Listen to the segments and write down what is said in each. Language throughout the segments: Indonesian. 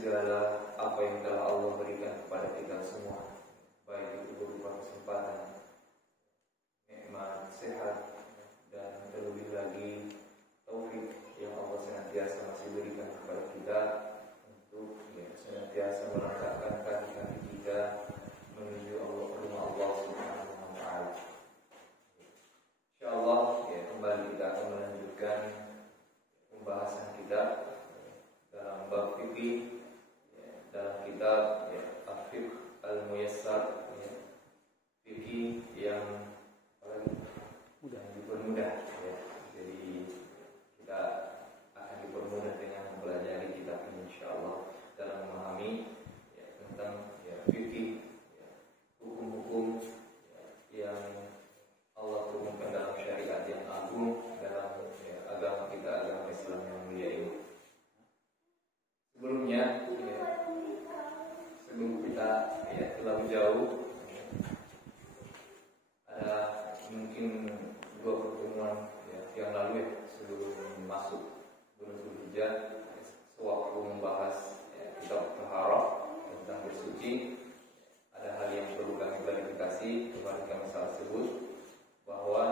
segala apa yang telah Allah berikan kepada kita semua, baik itu berupa kesempatan, nikmat, sehat, dan terlebih lagi taufik yang Allah senantiasa masih berikan kepada kita untuk senantiasa melangkahkan kaki-kaki kita menuju rumah Allah Subhanahu wa Ta'ala. Insyaallah kembali kita akan melanjutkan pembahasan kita dalam bab fikih dalam kitab Al-Fiqh Al-Muyassar, fikih yang dipermudah. Jadi kita akan dipermudah dengan mempelajari kitab ini insyaallah dalam memahami tentang fikih, hukum-hukum yang Allah turunkan dalam syariat yang agung dalam agama kita, agama Islam yang mulia ini. Sebelumnya, sebelum kita terlalu jauh, ada mungkin 2 pertemuan yang lalu sebelum masuk bulan Zulhijjah, sewaktu membahas kitab Taharah tentang bersuci, ada hal yang perlu kami klarifikasi kepada masalah tersebut, bahwa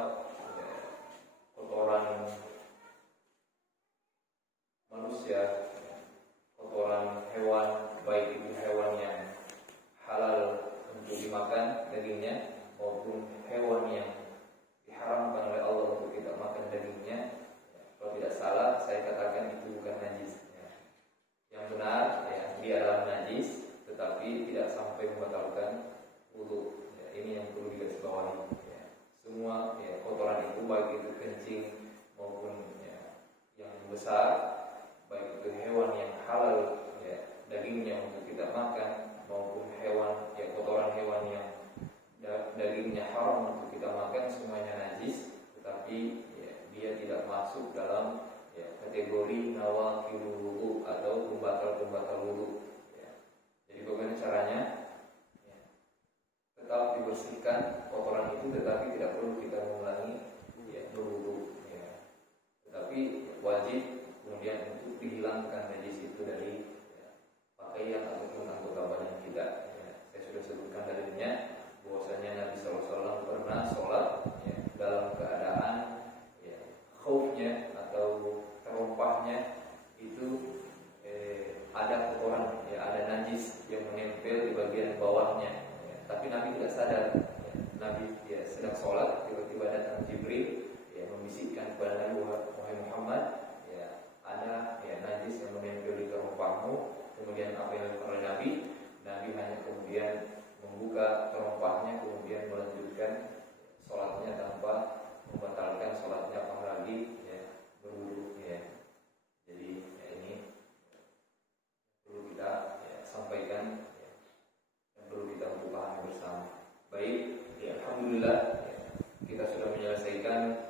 kotoran manusia, kotoran hewan, baik itu hewan yang halal untuk dimakan dagingnya maupun hewan yang diharamkan oleh Allah untuk kita makan dagingnya, kalau tidak salah saya katakan itu bukan najis. Yang benar dia adalah najis, tetapi tidak sampai membatalkan wudu. Ini yang perlu digarisbawahi. Semua kotoran itu, baik itu kencing maupun yang besar, baik itu hewan yang halal dagingnya untuk kita makan maupun hewan kotoran hewan yang dagingnya haram untuk kita makan, semuanya najis, tetapi dia tidak masuk dalam kategori nawaqidul wudu atau pembatal wudu. Jadi bagaimana caranya? Tetap dibersihkan kotoran itu, tetapi tidak perlu kita mengulangi berwudu. Tetapi wajib kemudian untuk dihilangkan najis itu dari pakaian ataupun anggota badan kita. Saya sudah sebutkan dalilnya, bahwasanya Nabi SAW pernah sholat dalam keadaan khaufnya atau terompahnya itu ada kotoran, ada najis yang menempel di bagian bawahnya. Tapi Nabi tidak sadar. Nabi sedang sholat, tiba-tiba datang Jibril membisikkan kepada Nabi, wahai Muhammad, ada najis yang menempel di terompahmu. Kemudian apa yang dilakukan oleh Nabi? Nabi hanya kemudian membuka terompahnya, kemudian melanjutkan sholatnya tanpa membatalkan sholatnya, apalagi berwudu. Jadi ini perlu kita sampaikan dan perlu kita untuk pahami bersama. Baik, alhamdulillah kita sudah menyelesaikan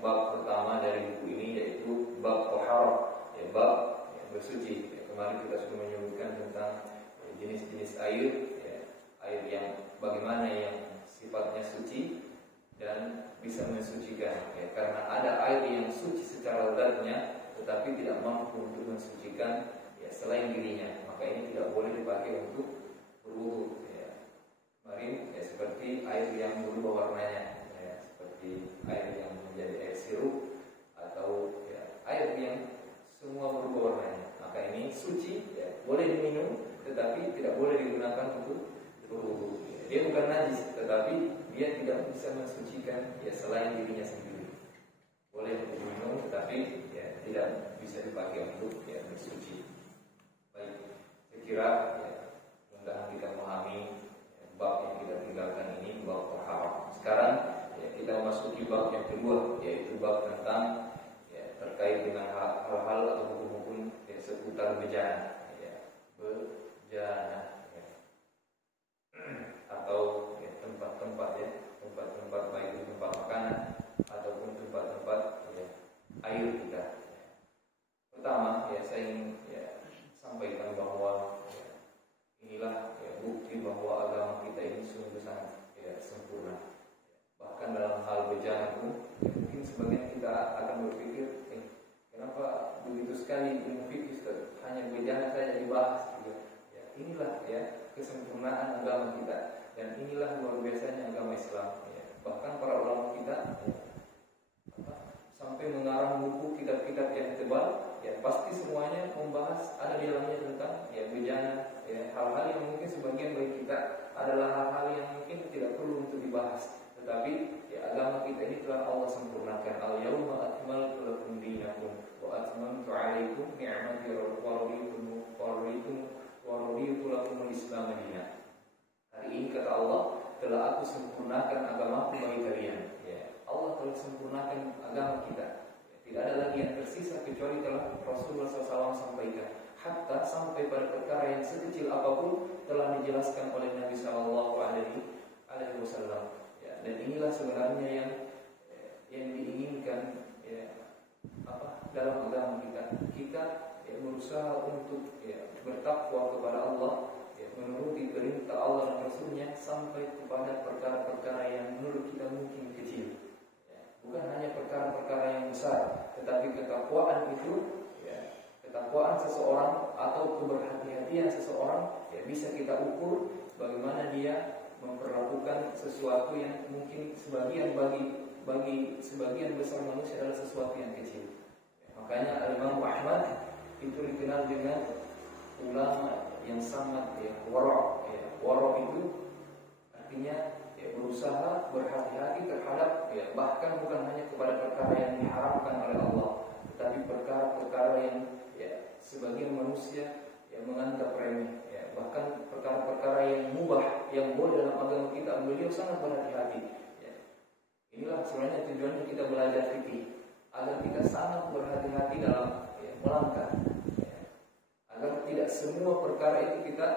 bab pertama dari buku ini, yaitu bab taharah, bab bersuci. Kemarin kita sudah menyebutkan tentang jenis-jenis air yang bagaimana yang sifatnya suci dan bisa mensucikan. Karena ada air yang suci secara zatnya, tetapi tidak mampu untuk mensucikan selain dirinya, maka ini tidak boleh dipakai untuk berwudu. Kemarin seperti air yang berubah warnanya, seperti air yang menjadi air sirup atau air yang semua berubah warnanya, maka ini suci, boleh diminum, tetapi tidak boleh digunakan untuk berwudu. Dia bukan najis, tetapi dia tidak bisa mensucikan selain dirinya sendiri. Boleh diminum, tetapi tidak bisa dipakai untuk bersuci. Baik, saya kira mudah-mudahan kita memahami bab yang kita tinggalkan ini, bab taharah. Sekarang kita memasuki bab yang kedua, yaitu bab tentang terkait dengan hal-hal atau hukum-hukum seputar bejana. Bejana atau tempat-tempat tempat-tempat, baik itu tempat makanan ataupun tempat-tempat air kita. Pertama, saya ingin sampaikan bahwa inilah bukti bahwa agama kita ini sungguh sangat sempurna. Bahkan dalam hal bejana pun, mungkin sebagian kita akan berpikir, kenapa begitu sekali ilmu fikih hanya bejana saja dibahas gitu. Ya, inilah ya kesempurnaan agama kita, dan inilah luar biasanya agama Islam. Ya. Bahkan para ulama kita sampai mengarang buku kitab-kitab yang tebal, ya pasti semuanya membahas, ada di dalamnya tentang ya bejana, ya hal-hal yang mungkin sebagian bagi kita adalah hal-hal yang mungkin tidak perlu untuk dibahas, tetapi ya agama kita ini telah Allah sempurnakan. Al-yauma akmaltu lakum dinakum wa atmamtu 'alaikum ni'mati wa raditu lakum al-Islam dinan. Hari ini kata Allah, telah aku sempurnakan agamaku bagi kalian. Allah telah sempurnakan agama kita. Tidak ada lagi yang tersisa kecuali telah Rasulullah SAW sampaikan. Hatta sampai pada perkara yang sekecil apapun telah dijelaskan oleh Nabi SAW. Ya, dan inilah sebenarnya yang diinginkan dalam agama kita. Kita berusaha untuk bertakwa kepada Allah, menuruti perintah Allah dan Rasulnya sampai kepada perkara-perkara yang menurut kita mungkin kecil. Bukan hanya perkara-perkara yang besar, tetapi ketakwaan itu, ketakwaan seseorang atau keberhati-hatian seseorang, bisa kita ukur bagaimana dia memperlakukan sesuatu yang mungkin sebagian bagi sebagian besar manusia adalah sesuatu yang kecil. Makanya Imam Ahmad itu dikenal dengan ulama yang sangat wara'. Wara' itu artinya berusaha berhati-hati terhadap bahkan bukan hanya kepada perkara yang diharamkan oleh Allah, tetapi perkara-perkara yang sebagian manusia menganggap remeh, bahkan perkara-perkara yang mubah yang boleh dalam agama kita, beliau sangat berhati-hati. Inilah sebenarnya tujuannya kita belajar fikih, agar kita sangat berhati-hati dalam melangkah, agar tidak semua perkara itu kita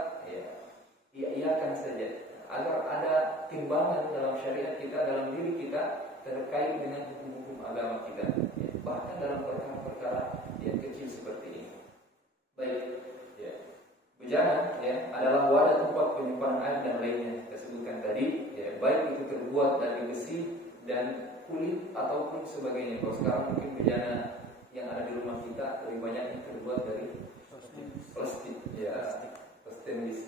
iya-iyakan saja, agar ada timbangan dalam syariat kita, dalam diri kita terkait dengan hukum-hukum agama kita, bahkan dalam perkara-perkara yang kecil seperti ini. Baik, bejana adalah wadah tempat penyimpanan air dan lainnya kita sebutkan tadi, baik itu terbuat dari besi dan kulit ataupun sebagainya. Kalau sekarang mungkin bejana yang ada di rumah kita lebih banyak yang terbuat dari plastik, stainless,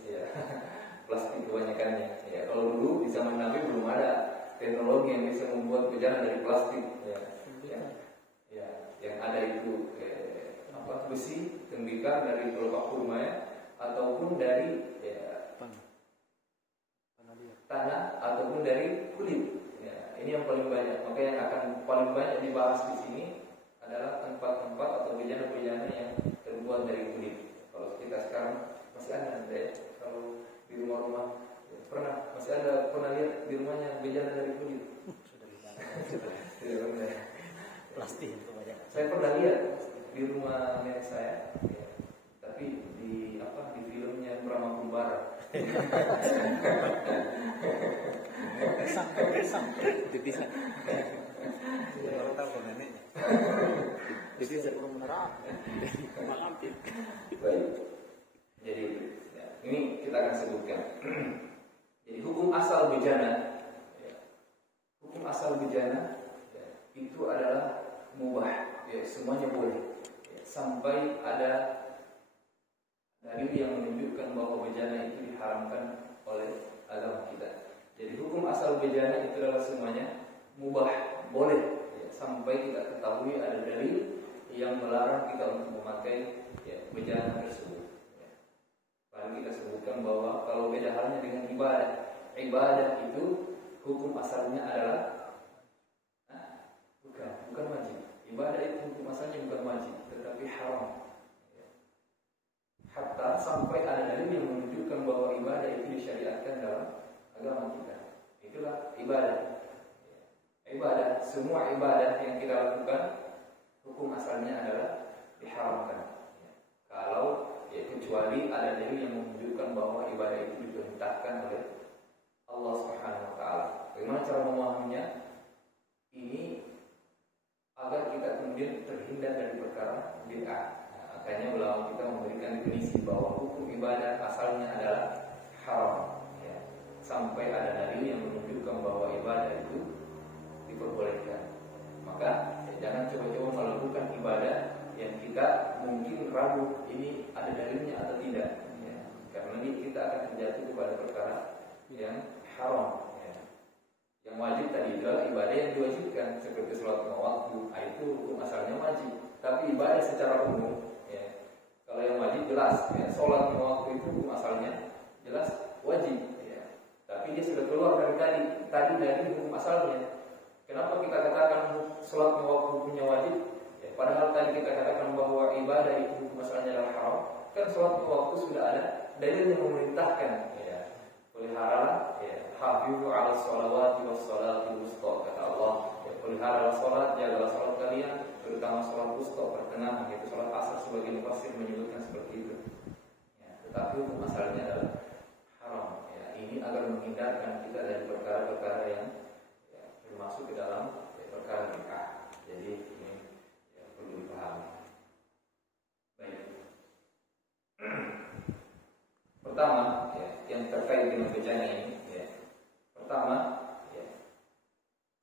plastik kebanyakannya. Kalau dulu di zaman Nabi belum ada teknologi yang bisa membuat bejana dari plastik. Yang ada itu besi, tembikar dari pelepah kurma, ataupun dari tanah, ataupun dari kulit. Ini yang paling banyak. Maka yang akan paling banyak dibahas di sini adalah tempat-tempat atau bejana-bejana yang terbuat dari kulit. Kalau kita sekarang masih ada kalau di rumah-rumah masih ada pernah lihat di rumahnya bejana dari kulit? Sudah pernah. Plastik itu banyak. Saya pernah lihat di rumah nenek saya, tapi di filmnya Brahma Kumbara. Dipisah. Baru tahu neneknya. Dipisah belum menerang. Baik. Jadi ini kita akan sebutkan. Jadi hukum asal bejana, itu adalah mubah, semuanya boleh, sampai ada dalil yang menunjukkan bahwa bejana itu diharamkan oleh agama kita. Jadi hukum asal bejana itu adalah semuanya mubah, boleh, sampai kita ketahui ada dalil yang melarang kita untuk memakai bejana tersebut. Lalu kita sebutkan bahwa kalau beda halnya dengan ibadah itu hukum asalnya adalah bukan wajib. Ibadah itu hukum asalnya bukan wajib, tetapi haram. Hatta sampai ada dalil yang menunjukkan bahwa ibadah itu disyariatkan dalam agama kita. Itulah ibadah. Ibadah, semua ibadah yang kita lakukan hukum asalnya adalah diharamkan. Kalau kecuali ada dalil yang menunjukkan bahwa ibadah itu diperintahkan oleh Allah Subhanahu wa taala. Bagaimana cara memahaminya? Ini agar kita kemudian terhindar dari perkara bid'ah. Makanya ulama kita memberikan definisi bahwa hukum ibadah asalnya adalah haram, sampai ada dalil yang menunjukkan bahwa ibadah itu diperbolehkan. Maka jangan coba-coba melakukan ibadah yang kita mungkin ragu ini ada dalilnya atau tidak, ya. Karena ini kita akan terjatuh kepada perkara yang haram, ya. Yang wajib tadi adalah ibadah yang diwajibkan seperti sholat lima waktu, itu hukum asalnya wajib. Tapi ibadah secara umum, ya, kalau yang wajib jelas, ya, sholat lima waktu itu hukum asalnya jelas wajib, ya. Tapi dia sudah keluar dari tadi dari hukum asalnya. Kenapa kita katakan sholat lima waktu hukumnya wajib? Ya, padahal tadi kita katakan bahwa ibadah itu hukum asalnya adalah haram. Kan sholat lima waktu sudah ada dalil yang memerintahkan, ya. Pelihara, ya, hafizu 'ala sholawati was sholatil wusta, kata Allah. Ya, pelihara sholat, jagalah sholat kalian, terutama sholat wusta pertengahan, yaitu sholat asar. Sebagian mufassir menyebutkan seperti itu. Ya, tetapi hukum asalnya adalah haram. Ya, ini agar menghindarkan kita dari perkara-perkara yang masuk ke dalam perkara nikah. Jadi ini ya, perlu dipahami. Baik. Pertama, ya, yang terkait dengan bejana ini, ya. Pertama, ya,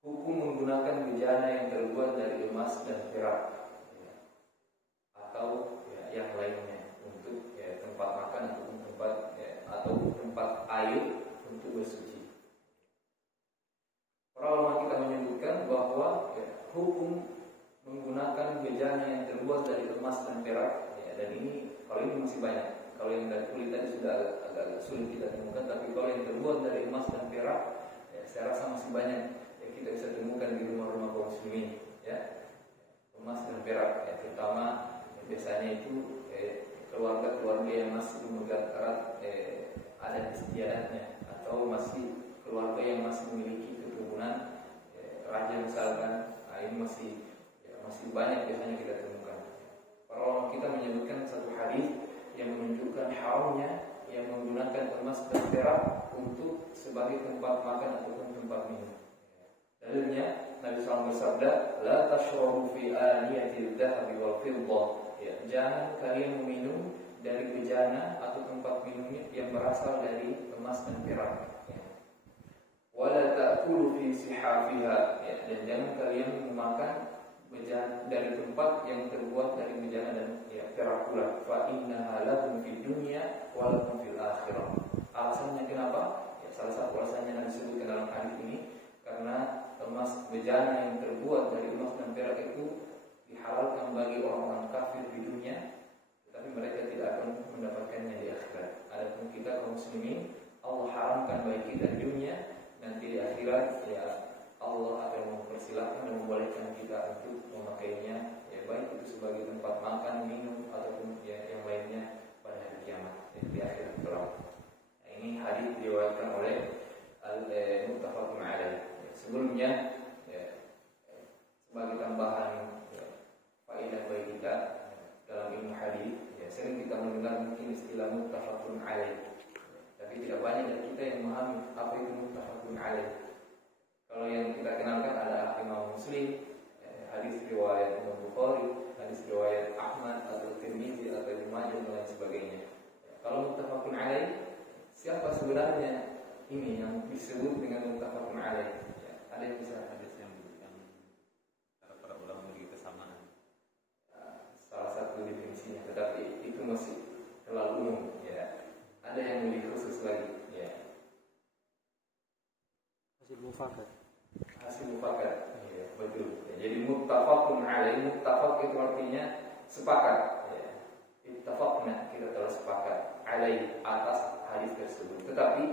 hukum menggunakan bejana yang terbuat dari emas dan perak, ya, atau ya, yang lainnya untuk ya, tempat makan ataupun tempat ya, atau tempat air untuk bersuci. Para ulama kita menyebutkan bahwa ya, hukum menggunakan bejana yang terbuat dari emas dan perak, ya, dan ini kalau ini masih banyak. Kalau yang dari kulit tadi sudah agak sulit kita temukan, tapi kalau yang terbuat dari emas dan perak, ya, saya rasa masih banyak yang kita bisa temukan di rumah-rumah kaum muslimin, ya, emas dan perak, ya, terutama ya, biasanya itu keluarga-keluarga yang masih memegang erat adat istiadatnya, atau masih keluarga yang masih memiliki keturunan raja misalkan, nah ini masih banyak biasanya kita temukan. Para ulama kita menyebutkan satu hadis yang menunjukkan haramnya yang menggunakan emas dan perak untuk sebagai tempat makan ataupun tempat minum. Dalilnya Nabi SAW bersabda, "La tashrabu fi aniyatil dhahabi wal fiddah." Ya, jangan kalian meminum dari bejana atau tempat minumnya yang berasal dari emas dan perak. Wala ta'kulu fi sihafiha, ya, dan jangan kalian memakan bejana dari tempat yang terbuat dari bejana dan ya, perak pula. Fa innaha lakum fid dunya wa lakum fil akhirah. Alasannya kenapa? Ya, salah satu alasannya yang disebutkan dalam hadis ini karena emas bejana yang terbuat dari emas dan perak itu dihalalkan bagi orang-orang kafir di dunia, tetapi mereka tidak akan mendapatkannya di akhirat. Adapun kita kaum muslimin, Allah haramkan bagi kita di dunia, nanti di akhirat ya Allah akan mempersilahkan dan membolehkan kita untuk memakainya, ya baik itu sebagai tempat makan, minum ataupun ya yang lainnya pada hari kiamat, ya, di akhirat kelak. Nah, ini hadis diriwayatkan oleh Muttafaqun alaih. Sebelumnya ya, sebagai tambahan ya, faedah bagi kita dalam ilmu hadis, ya, sering kita mendengar mungkin istilah Muttafaqun alaih, tapi tidak banyak dari kita yang memahami apa itu Muttafaqun alaih. Kalau yang kita kenalkan ada Imam Muslim, hadis riwayat Imam Bukhari, hadis riwayat Ahmad atau Tirmidzi atau Ibnu Majah dan lain sebagainya. Kalau Muttafaqun alaih, siapa sebenarnya ini yang disebut dengan Muttafaqun alaih? Ya, ada yang bisa hadis yang para ulama bagi kesamaan. Salah satu definisinya, tetapi itu masih terlalu umum. Ya, ada yang lebih khusus lagi. Ya. Hasil mufakat, ya, betul. Ya, jadi muttafaqun alaih, muttafaq itu artinya sepakat. Ya. Ittafaqna, kita telah sepakat alaih atas hadis tersebut. Tetapi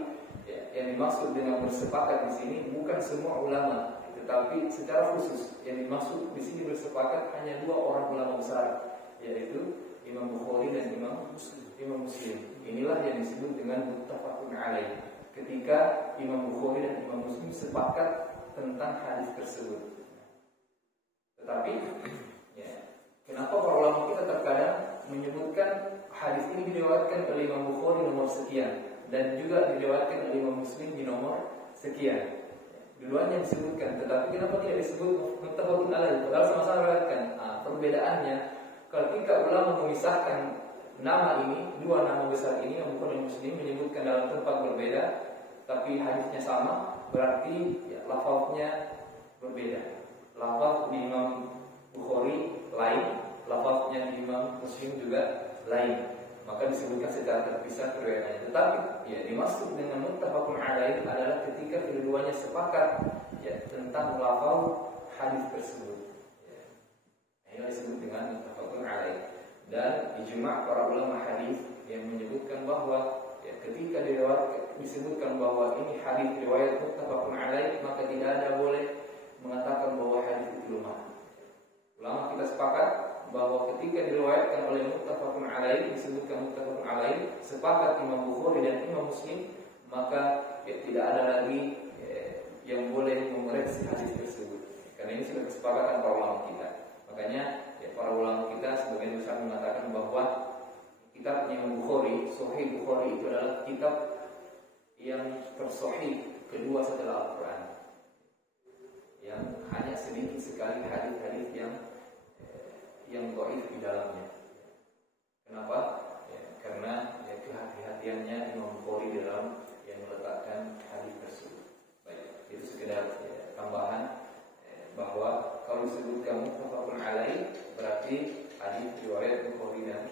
ya, yang dimaksud dengan bersepakat di sini bukan semua ulama, tetapi secara khusus yang dimaksud di sini bersepakat hanya dua orang ulama besar, yaitu Imam Bukhari dan Imam Muslim. Inilah yang disebut dengan muttafaqun alaih. Ketika Imam Bukhari dan Imam Muslim sepakat tentang hadis tersebut. Tetapi ya, kenapa para ulama kita terkadang menyebutkan hadis ini diriwayatkan oleh Imam Bukhari nomor sekian dan juga diriwayatkan oleh Imam Muslim di nomor sekian. Duluannya disebutkan, tetapi kenapa tidak disebut muttafaqun alaih? Padahal sama-sama meriwayatkan. Perbedaannya, ketika ulama memisahkan nama ini, dua nama besar ini, Imam Bukhari dan Muslim menyebutkan dalam tempat berbeda, tapi hadisnya sama, berarti ya, lafaznya berbeda. Lafaz di Imam Bukhari lain, lafaznya di Imam Muslim juga lain, maka disebutkan secara terpisah riwayatnya. Tetapi ya dimaksud dengan muttafaqun alaih adalah ketika keduanya sepakat ya tentang lafaz hadis tersebut. Ya. Ini disebut dengan muttafaqun alaih. Dan ijma' para ulama hadis yang menyebutkan bahwa ya, ketika disebutkan bahwa ini hadis riwayat muttafaqun alaih, maka tidak ada boleh mengatakan bahwa hadis itu lemah. Ulama kita sepakat bahwa ketika diriwayatkan oleh muttafaqun alaih, disebutkan muttafaqun alaih, sepakat Imam Bukhari dan Imam Muslim, maka ya, tidak ada lagi yang boleh mengoreksi hadis tersebut. Karena ini sudah kesepakatan para ulama kita. Makanya ya, para ulama kita sebagian besar mengatakan bahwa kitab Imam Bukhari, Sahih Bukhari itu adalah kitab yang tersahih kedua setelah Al-Quran, yang hanya sedikit sekali hadis-hadis yang dhaif di dalamnya. Kenapa? Ya, karena ya, kehati-hatiannya Imam Bukhari dalam yang meletakkan hadis tersebut. Baik, itu sekedar ya, tambahan bahwa kalau disebutkan muttafaqun alaih berarti hadis riwayat Bukhari dan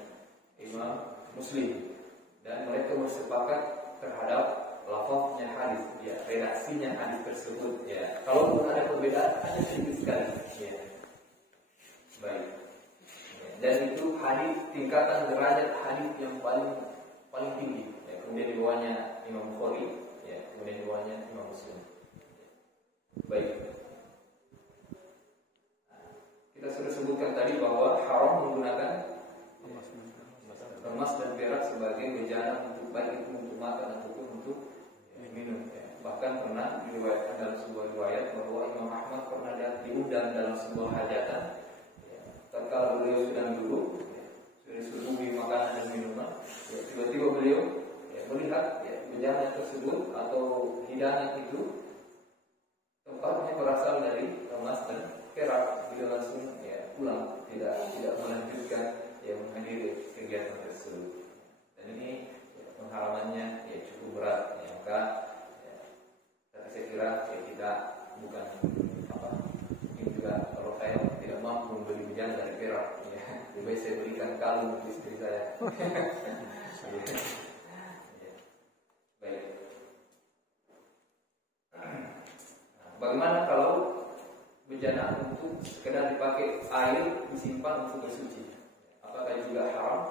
Imam Muslim, dan mereka bersepakat terhadap lafaznya hadis, ya, redaksinya hadis tersebut. Ya, kalau ada perbedaan hanya sedikit sekali. Ya. Baik. Ya, dan itu hadis tingkatan derajat hadis yang paling tinggi. Ya, kemudian di bawahnya Imam Bukhari, ya, kemudian di bawahnya Imam Muslim. Baik. Kita sudah sebutkan tadi bahwa haram menggunakan emas dan perak sebagai bejana untuk baik itu untuk makan ataupun untuk minum. Ya. Bahkan pernah diriwayatkan dalam sebuah riwayat bahwa Imam Ahmad pernah diundang dalam sebuah hajatan. Ya. Tatkala beliau sedang duduk, ya, sudah disuguhi makanan dan minuman, ya, tiba-tiba beliau ya, melihat ya, bejana tersebut atau hidangan itu tempatnya berasal dari emas dan perak. Beliau langsung ya, pulang, tidak melanjutkan yang menghadiri kegiatan tersebut. Dan ini ya, pengharamannya ya, cukup berat. Ya, maka ya, tapi saya kira ya, kita bukan ini juga kalau saya tidak mampu membeli bejana dari perak, ya, lebih baik saya berikan kalung untuk istri saya. Ya. Baik. Bagaimana kalau bejana untuk sekedar dipakai air disimpan untuk bersuci? Apakah juga haram?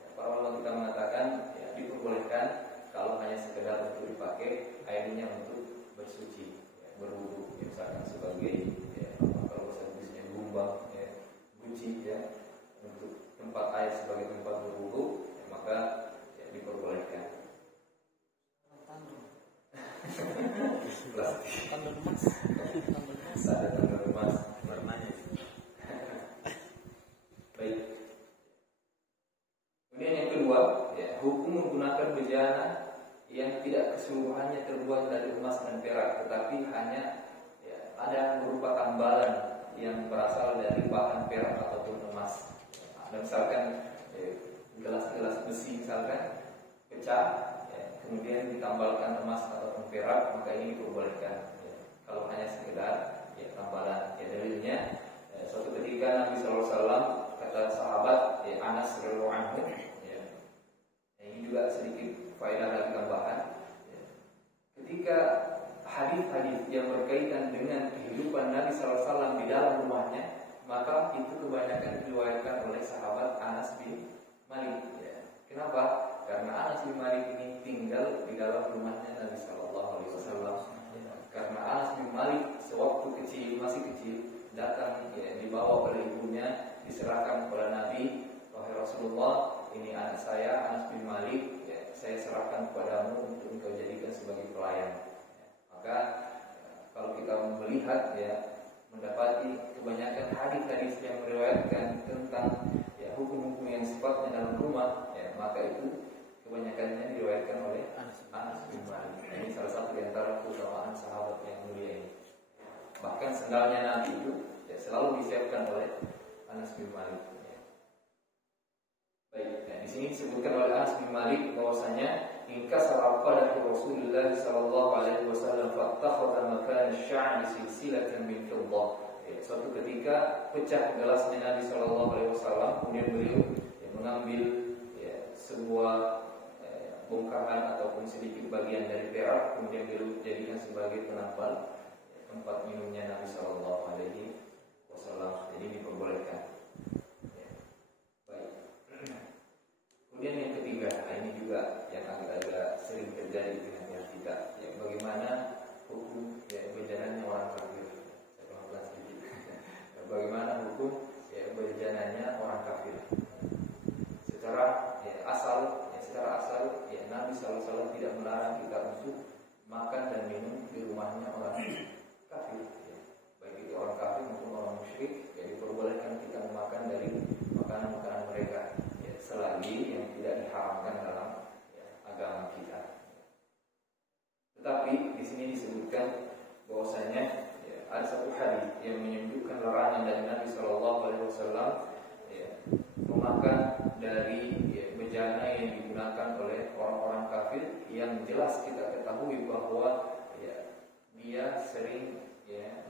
Ya, para ulama kita mengatakan ya, diperbolehkan kalau hanya sekedar untuk dipakai airnya untuk bersuci, ya, berwudu, ya, misalkan sebagai ya, kalau bahasa Inggrisnya gumbang, ya, guci, ya, untuk tempat air sebagai tempat berwudu, ya, maka ya, diperbolehkan. Plastik. Tandon emas. Ada tandon emas warnanya. Baik. Kemudian yang kedua, ya, hukum menggunakan bejana yang tidak keseluruhannya terbuat dari emas dan perak, tetapi hanya ya, ada berupa tambalan yang berasal dari bahan perak ataupun emas. Ada misalkan gelas-gelas besi misalkan pecah, ya, kemudian ditambalkan emas ataupun perak, maka ini diperbolehkan. Ya, kalau hanya sekedar ya, tambalan. Ya, dalilnya suatu ketika Nabi SAW kata sahabat ya, Anas radhiyallahu anhu, ya, ini juga sedikit faedah lagi tambahan. Ya, ketika hadis-hadis yang berkaitan dengan kehidupan Nabi SAW di dalam rumahnya, maka itu kebanyakan diriwayatkan oleh sahabat Anas bin Malik. Ya. Kenapa? Karena Anas bin Malik ini tinggal di dalam rumahnya Nabi SAW. Ya. Karena Anas bin Malik sewaktu kecil, masih kecil, datang ya, dibawa oleh ibunya, diserahkan kepada Nabi, wahai Rasulullah, ini anak saya Anas bin Malik, ya, saya serahkan kepadamu untuk engkau jadikan sebagai pelayan. Ya, maka ya, kalau kita melihat ya, mendapati kebanyakan hadis-hadis yang meriwayatkan tentang ya, hukum-hukum yang sifatnya dalam rumah, ya, maka itu kebanyakannya diriwayatkan oleh Anas bin Malik. Ini salah satu di antara keutamaan sahabat yang mulia ini. Bahkan sendalnya Nabi itu ya, selalu disiapkan oleh Anas bin Malik. Ya. Baik, ya, di sini disebutkan oleh Anas bin Malik bahwasanya inkasara qadatu Rasulullah sallallahu alaihi wasallam fattakhadha makan asy-sya'ri silsilatan min fiddah. suatu ketika pecah gelasnya Nabi Shallallahu Alaihi Wasallam, kemudian beliau mengambil sebuah bongkahan ataupun sedikit bagian dari perak, kemudian beliau jadikan sebagai penambal tempat minumnya Nabi Shallallahu Alaihi Wasallam. Jadi diperbolehkan. Baik. Kemudian yang ketiga, ini juga yang agak-agak sering terjadi di hati kita. Bagaimana hukum berjananya orang kafir? Saya pelan-pelan sedikit. Bagaimana hukum berjananya orang kafir? Secara asal Nabi SAW tidak melarang kita untuk makan dan minum di rumahnya orang kafir, baik itu orang kafir maupun orang musyrik. Diperbolehkan kita memakan dari makanan-makanan mereka, selagi yang tidak diharamkan dalam agama kita. Tetapi di sini disebutkan bahwasanya ada satu hadis yang menunjukkan larangan dari Nabi SAW memakan dari bejana yang digunakan oleh orang-orang kafir, yang jelas kita ketahui bahwa dia sering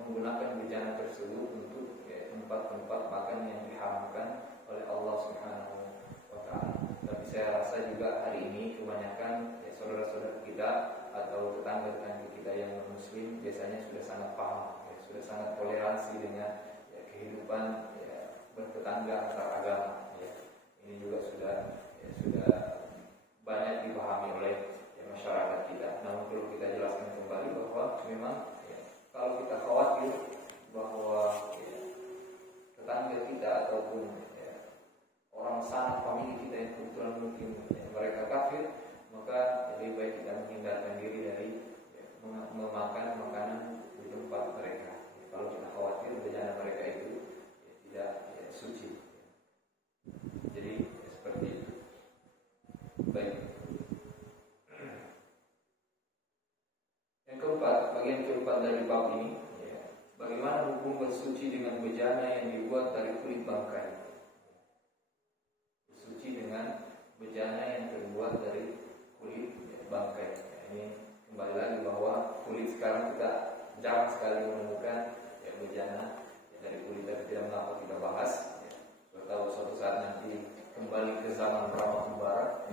menggunakan bejana tersebut untuk tempat-tempat makan yang diharamkan oleh Allah Subhanahu wa Ta'ala. Tapi saya rasa juga hari ini kebanyakan saudara-saudara kita atau tetangga-tetangga kita yang non-muslim biasanya sudah sangat paham, sudah sangat toleransi dengan kehidupan bertetangga antar agama. Ini juga sudah banyak dipahami oleh masyarakat kita. Namun perlu kita jelaskan kembali bahwa memang kalau kita khawatir bahwa tetangga kita ataupun orang sanak famili kita yang kebetulan mungkin mereka kafir, maka lebih baik kita menghindarkan diri dari memakan makanan di tempat mereka. Kalau kita khawatir bejana mereka itu tidak suci. Jadi seperti itu. Baik. Yang keempat, bagian keempat dari bab ini, bagaimana hukum bersuci dengan bejana yang dibuat dari kulit bangkai. Bersuci dengan bejana yang terbuat dari kulit bangkai. Ini kembali lagi bahwa kulit sekarang kita jarang sekali menemukan bejana dari kulit, tapi tidak mengapa kita bahas. Tahu suatu saat nanti kembali ke zaman Pramagara,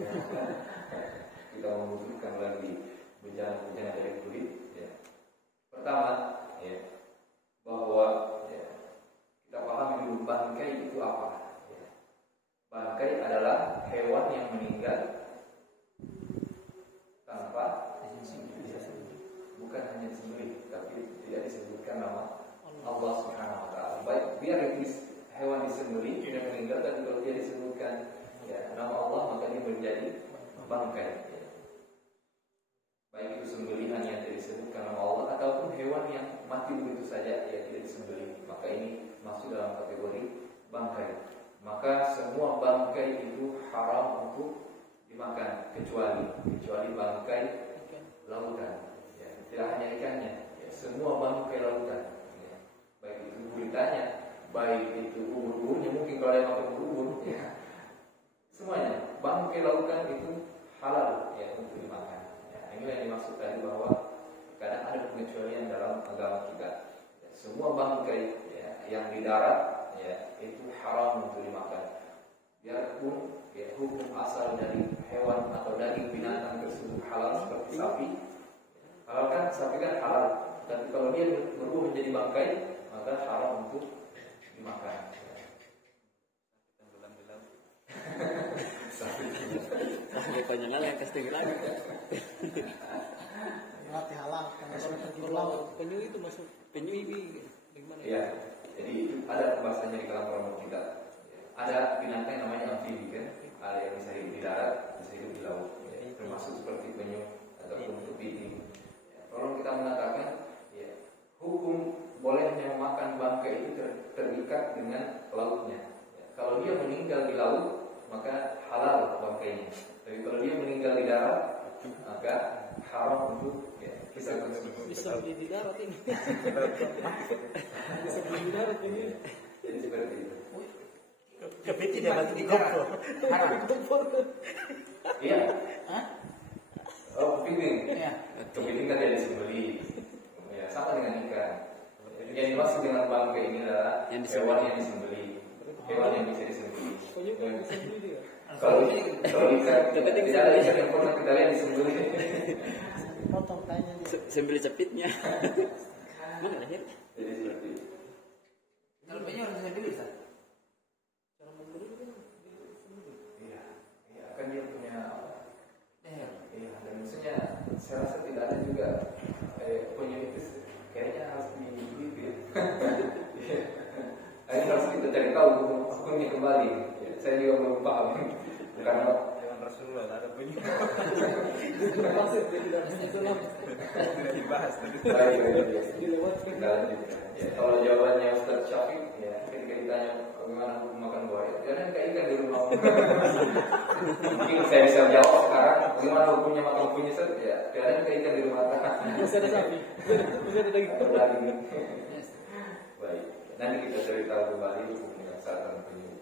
kita membutuhkan lagi bejana-bejana dari kulit. Pertama, bahwa kita pahami dulu bangkai itu apa. Bangkai adalah hewan yang meninggal tanpa bukan hanya disembelih, tapi tidak disebutkan nama Allah Subhanahu wa Ta'ala. Baik, biar hewan disembelih tidak meninggal, dan kalau dia disebutkan nama Allah, maka dia menjadi bangkai. Baik itu sembelihan yang tidak disebutkan nama Allah ataupun hewan yang mati begitu saja tidak disembelih, maka ini masuk dalam kategori bangkai. Maka semua bangkai itu haram untuk dimakan kecuali bangkai lautan. Tidak hanya ikannya, semua bangkai lautan. Baik itu guritanya, baik itu ubur-uburnya, mungkin kalau ada makan ubur-ubur, semuanya bangkai lautan itu halal untuk dimakan. Inilah yang dimaksud tadi bahwa kadang ada pengecualian dalam agama kita. Semua bangkai yang di darat itu haram untuk dimakan. Biarpun hukum asal dari hewan atau daging binatang tersebut halal seperti sapi. Halal kan, sapi kan halal. Tapi kalau dia berubah menjadi bangkai, maka haram untuk dimakan. Tanya yang casting lagi. Latih halal, kalau penyu itu masuk penyu ini bagaimana? Ya, jadi ada pembahasannya di kalam ulama kita. Ada binatang yang namanya amfibi kan, ada yang bisa hidup di darat, bisa hidup di laut, termasuk seperti penyu ataupun kepiting. Kalau kita mengatakan, hukum bolehnya memakan bangkai itu terikat dengan lautnya. Kalau dia meninggal di laut, maka halal bangkainya. Tapi kalau dia meninggal di darat, maka haram untuk kisah tersebut. bisa di darat ini. Bisa di darat ini. Jadi seperti itu. Kepiting dia mati di darat. Haram. Iya. Hah? Oh, kepiting. Iya. Kepiting kan tidak disembelih. Ya, sama dengan ikan. Yang dimaksud dengan bangkai ini hewan yang disembelih, hewan yang bisa disembelih. Pokoknya kan disembelih dia. Kalau kita tidak ada yang pernah kita lihat disembelih. Potong kayaknya dia. Sembelih cepitnya. Mana lahir? Jadi seperti itu. Kalau banyak orang sendiri bisa. Cara membeli kan disembelih. Iya, iya kan dia punya iya, dan maksudnya saya rasa tidak ada juga penyelidik kayaknya harus dibibit. Ini harus kita cari tahu hukumnya kembali. Ya, saya juga belum paham karena Jangan Rasulullah ada punya Maksud dia tidak Islam. tidak dibahas tadi. Dilewatkan. kita lanjutkan. Ya, kalau jawabannya Ustaz Syafiq, ya ketika ditanya bagaimana hukum makan buaya, jangan kayak ikan di rumah. Mungkin saya bisa jawab sekarang bagaimana hukumnya makan punya Ustaz, ya jangan kayak ikan di rumah. Masih ada sapi. Masih ada daging. Lagi. Baik, nanti kita cerita kembali dengan saatan penyu.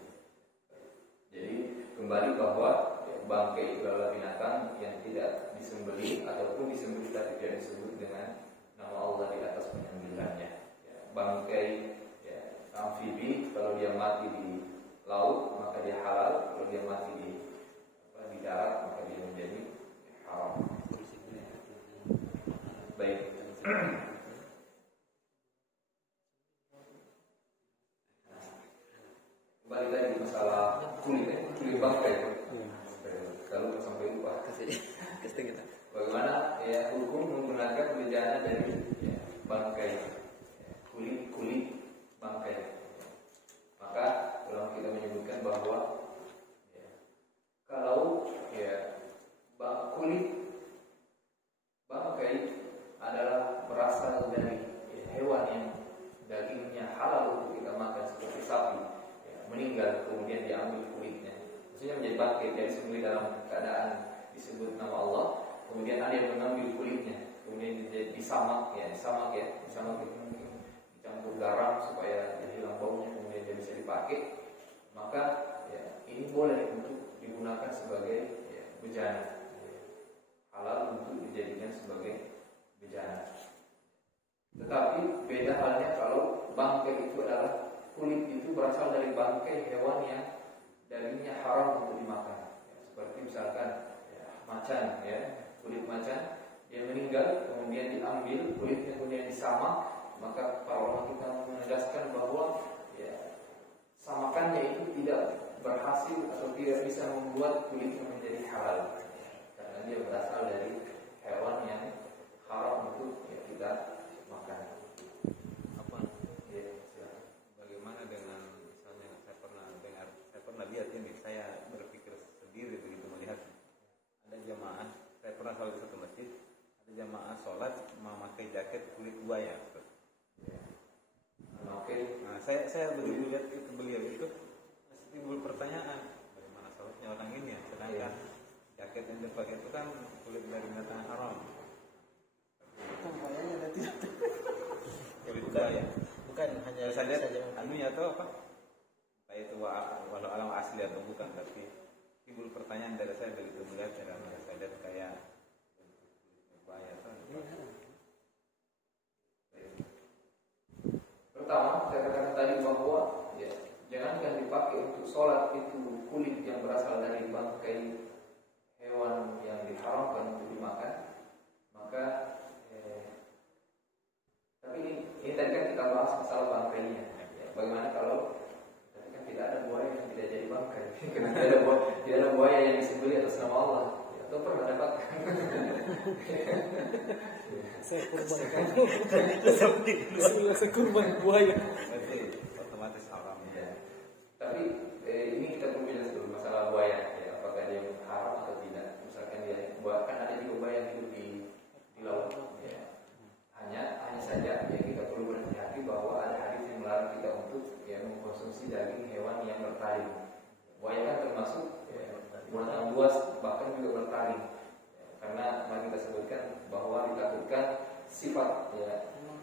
Jadi kembali bahwa bangkai itu adalah binatang yang tidak disembelih ataupun disembelih tapi tidak disebut dengan nama Allah di atas penyembelihannya. Ya, bangkai amfibi kalau dia mati di laut maka dia halal, kalau dia mati di darat maka dia menjadi haram. Baik. Kembali tadi masalah kulit bangkai. Kalau sampai lupa. Kasih kita. Bagaimana ya hukum menggunakan bejana dari bangkai, kulit bangkai. Maka ulama kita menyebutkan bahwa kalau kulit bangkai adalah berasal dari hewan yang dagingnya halal untuk kita makan seperti sapi, meninggal kemudian diambil kulitnya, maksudnya menjadi bangkai, jadi sembelih dalam keadaan disebut nama Allah, kemudian ada yang mengambil kulitnya, kemudian disamak dicampur garam supaya hilang baunya, kemudian dia bisa dipakai, maka ini boleh untuk digunakan sebagai bejana, halal untuk dijadikan sebagai bejana. Tetapi beda halnya kalau bangkai itu adalah kulit itu berasal dari bangkai hewan yang dagingnya haram untuk dimakan, seperti misalkan macan, kulit macan dia meninggal kemudian diambil kulitnya kemudian disamak, maka para ulama kita menegaskan bahwa samakannya itu tidak berhasil atau tidak bisa membuat kulitnya menjadi halal, karena dia berasal dari hewan yang haram untuk kita makan. Apa? Bagaimana dengan misalnya saya pernah lihat ini, saya berpikir sendiri begitu melihat ada jamaah, saya pernah sholat di satu masjid, ada jamaah sholat memakai jaket kulit buaya. Nah, saya begitu lihat itu beliau itu timbul pertanyaan, bagaimana sholatnya orang ini ya, sedangkan jaket yang dipakai itu kan kulit dari binatang haram. Buayanya ada tidak? Kulit buaya. Bukan hanya Saya lihat saja. anunya atau apa? Entah itu walau alam asli atau bukan, tapi timbul pertanyaan dari saya begitu melihat, saya lihat kayak kulit buaya atau Pertama, saya katakan tadi bahwa jangankan dipakai untuk sholat itu kulit yang berasal dari bangkai hewan yang diharamkan untuk dimakan, maka tapi ini tadi kan kita bahas masalah bangkainya. Bagaimana kalau tapi kan tidak ada buaya yang tidak jadi bangkai, karena tidak ada buaya yang disembelih atas nama Allah. Atau pernah dapatkan? Saya kurban kamu. Saya kurban buaya. berarti otomatis haram. Tapi ini kita perlu jelas dulu masalah buaya, apakah dia haram atau tidak. Misalkan dia kan ada juga buaya yang hidup di laut. Hanya saja kita perlu berhati-hati bahwa ada hadis yang melarang kita untuk mengkonsumsi daging hewan yang bertaring. Buaya kan termasuk binatang buas, bahkan juga bertaring. Karena mari kita sebutkan bahwa ditakutkan sifat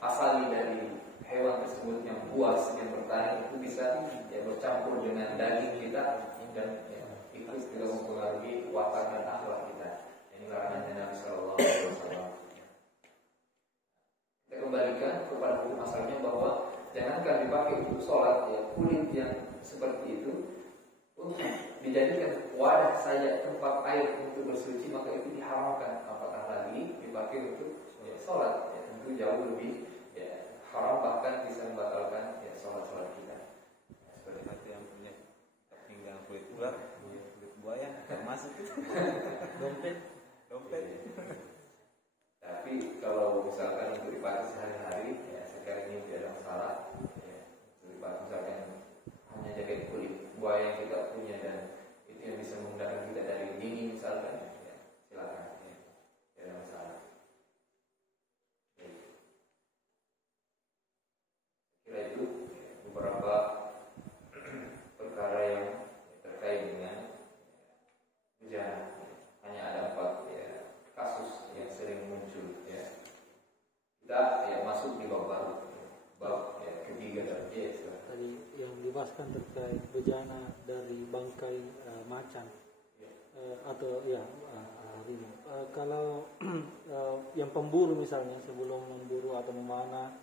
asali dari hewan tersebut yang buas, yang bertaring itu bisa bercampur dengan daging kita dan ikut tidak mempengaruhi watak dan akhlak kita. Ini larangannya Nabi Sallallahu Alaihi Wasallam. Kita kembalikan kepada hukum asalnya bahwa jangankan dipakai untuk sholat, dijadikan wadah saja tempat air untuk bersuci, maka itu diharamkan. Apakah lagi dipakai untuk sholat? Ya, tentu jauh lebih haram, bahkan bisa membatalkan sholat kita. Seperti itu yang punya pinggang kulit ular, kulit buaya, termasuk itu. Dompet. Tapi kalau misalkan untuk dipakai sehari-hari, sekarang ini tidak ada masalah. Untuk dipakai misalkan hanya jaket kulit buaya yang kita punya dan itu yang bisa menggunakan kita dari dingin misalkan, silakan, tidak ada masalah. Kira itu beberapa perkara yang terkait dengan bejana. Hanya ada 4 kasus yang sering muncul. Kita masuk di bab baru, bab ketiga dari Tadi yang dibahaskan terkait bejana dari bangkai macan atau harimau. Kalau yang pemburu misalnya sebelum memburu atau memanah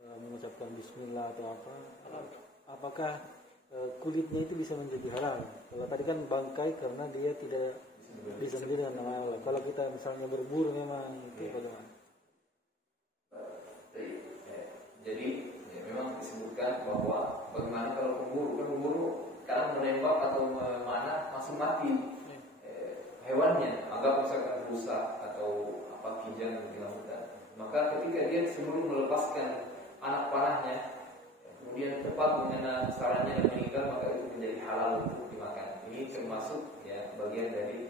mengucapkan bismillah atau apakah kulitnya itu bisa menjadi halal? Kalau tadi kan bangkai karena dia tidak bisa sendiri dengan nama Allah. Kalau kita misalnya berburu memang itu bagaimana? Jadi memang disebutkan bahwa bagaimana kalau pemburu kadang menembak atau memanah langsung mati hewannya, anggap misalkan rusa atau kijang dalam hutan. Maka ketika dia sebelum melepaskan anak panahnya, kemudian tepat mengenai sarangnya dan meninggal, maka itu menjadi halal untuk dimakan. Ini termasuk bagian dari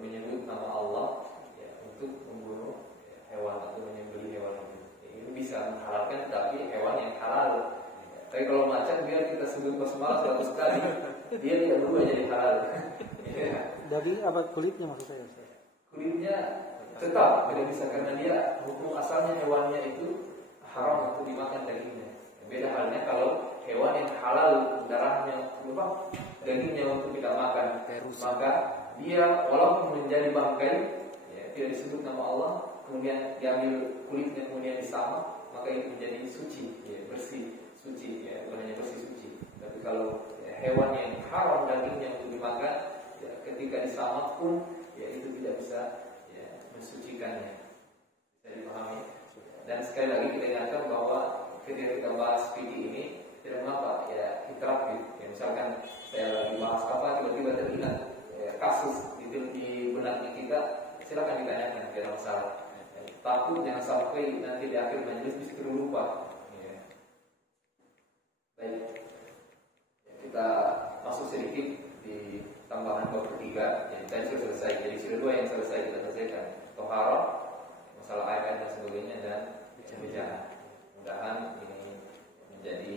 menyebut nama Allah untuk membunuh hewan atau menyembelih hewan itu. Ini bisa menghalalkan, tapi hewan yang halal. Tapi kalau macan biar kita sebut basmalah 100 kali, dia tidak berubah jadi halal. Dari apa kulitnya maksud saya? Kulitnya tetap tidak bisa karena dia hukum asalnya hewannya itu haram untuk dimakan dagingnya. Beda halnya kalau hewan yang halal darahnya, dagingnya untuk kita makan, maka dia walaupun menjadi bangkai, tidak disebut nama Allah, kemudian diambil kulitnya kemudian disamak, maka itu menjadi suci, bersih, suci, bukan hanya bersih suci. Tapi kalau hewan yang haram dagingnya untuk dimakan, ketika disamak pun, itu tidak bisa mensucikannya. Bisa dipahami? Dan sekali lagi kita ingatkan bahwa ketika kita bahas fikih ini tidak mengapa interaktif. Misalkan saya lagi bahas apa, tiba-tiba teringat kasus itu di benaknya kita, silakan ditanyakan, tidak masalah. Takut jangan sampai nanti di akhir majelis justru lupa. Baik, kita masuk sedikit di tambahan bab ketiga yang tadi sudah selesai. Jadi sudah 2 yang selesai kita selesaikan, tohara, masalah air dan sebagainya, dan bejana. Mudah-mudahan ini menjadi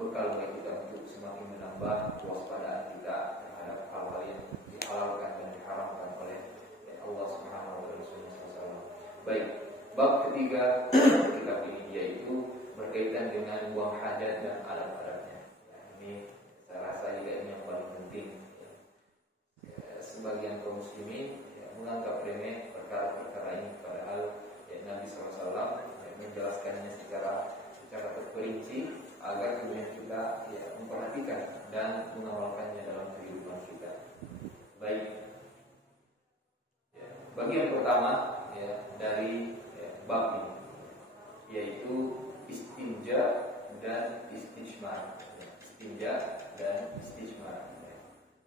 bekal bagi kita untuk semakin menambah kewaspadaan kita terhadap hal-hal yang dihalalkan dan diharamkan oleh Allah Subhanahu wa taala. Baik, bab ketiga kitab ini yaitu berkaitan dengan buang hajat dan adab-adabnya. Ini saya rasa juga ini yang paling penting. Sebagian kaum muslimin menganggap remeh perkara-perkara ini, padahal Nabi SAW menjelaskannya secara terperinci agar kemudian kita memperhatikan dan mengamalkannya dalam kehidupan kita. Baik, bagian pertama dari bab ini yaitu istinja dan istijmar. Istinja dan istijmar.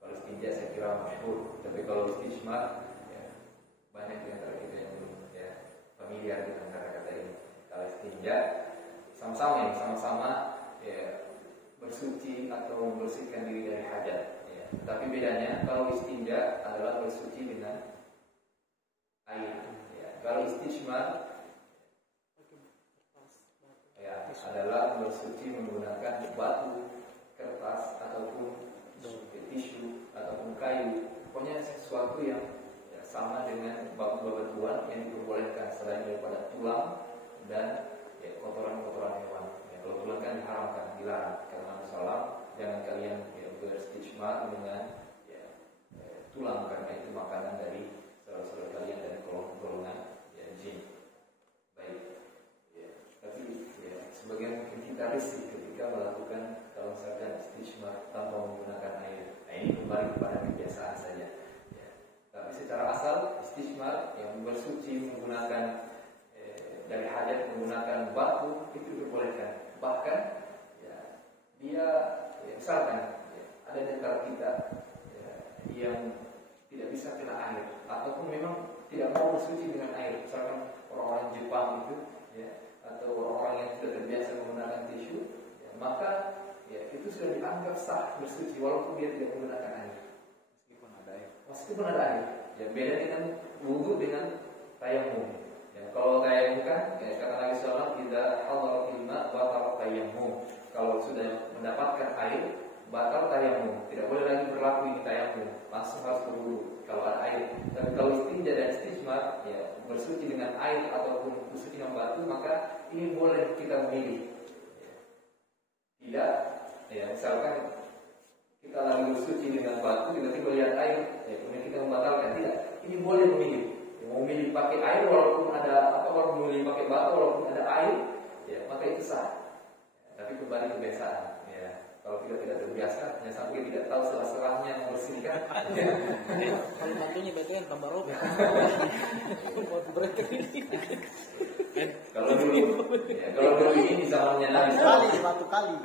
Kalau istinja saya kira masyhur, tapi kalau istijmar banyak di antara kita yang belum familiar dengan kata-kata ini. Kalau istinja sama-sama bersuci atau membersihkan diri dari hajat. Tapi bedanya kalau istinja adalah bersuci dengan air. Kalau istijmar adalah bersuci menggunakan batu, kertas ataupun tisu ataupun kayu. Pokoknya sesuatu yang sama dengan batu-batuan yang diperbolehkan selain daripada tulang dan kotoran-kotoran hewan. Kalau tulang kan diharamkan, dilarang. Karena Rasulullah jangan kalian beristijmar dengan tulang, karena itu makanan dari saudara-saudara kalian dari golongan jin. Baik. Tapi sebagian mungkin kita risih ketika melakukan kalau misalkan istijmar tanpa menggunakan air. menggunakan batu itu dibolehkan. Bahkan ya, dia ya, misalkan ya, ada di antara kita ya, yang tidak bisa kena air ataupun memang tidak mau bersuci dengan air, misalkan orang-orang Jepang itu ya, atau orang-orang yang sudah terbiasa menggunakan tisu ya, maka ya, itu sudah dianggap sah bersuci walaupun dia tidak menggunakan air meskipun ada air ya, beda dengan wudu dengan tayamum ya, kalau tayamum kan ya, kata Nabi SAW tidak Allah ilma batal tayamum, kalau sudah mendapatkan air batal tayamum, tidak boleh lagi berlaku ini tayamum, langsung harus berwudu kalau ada air. Tapi kalau istinja dan istijmar ya, bersuci dengan air ataupun bersuci dengan batu, maka ini boleh kita memilih ya. Tidak ya, misalkan kita lagi bersuci dengan batu, tiba-tiba lihat air ya, kemudian kita membatalkan, tidak, ini boleh memilih ya, mau memilih pakai air walaupun ada, atau mau memilih pakai batu walaupun ada air ya, maka itu sah ya, tapi kembali kebiasaan ya. Kalau kita tidak terbiasa, hanya sampai tidak tahu selah-selahnya membersihkan. Kalau batunya bagian tambah robek. Kalau dulu ini di zamannya Nabi SAW, Batu kali.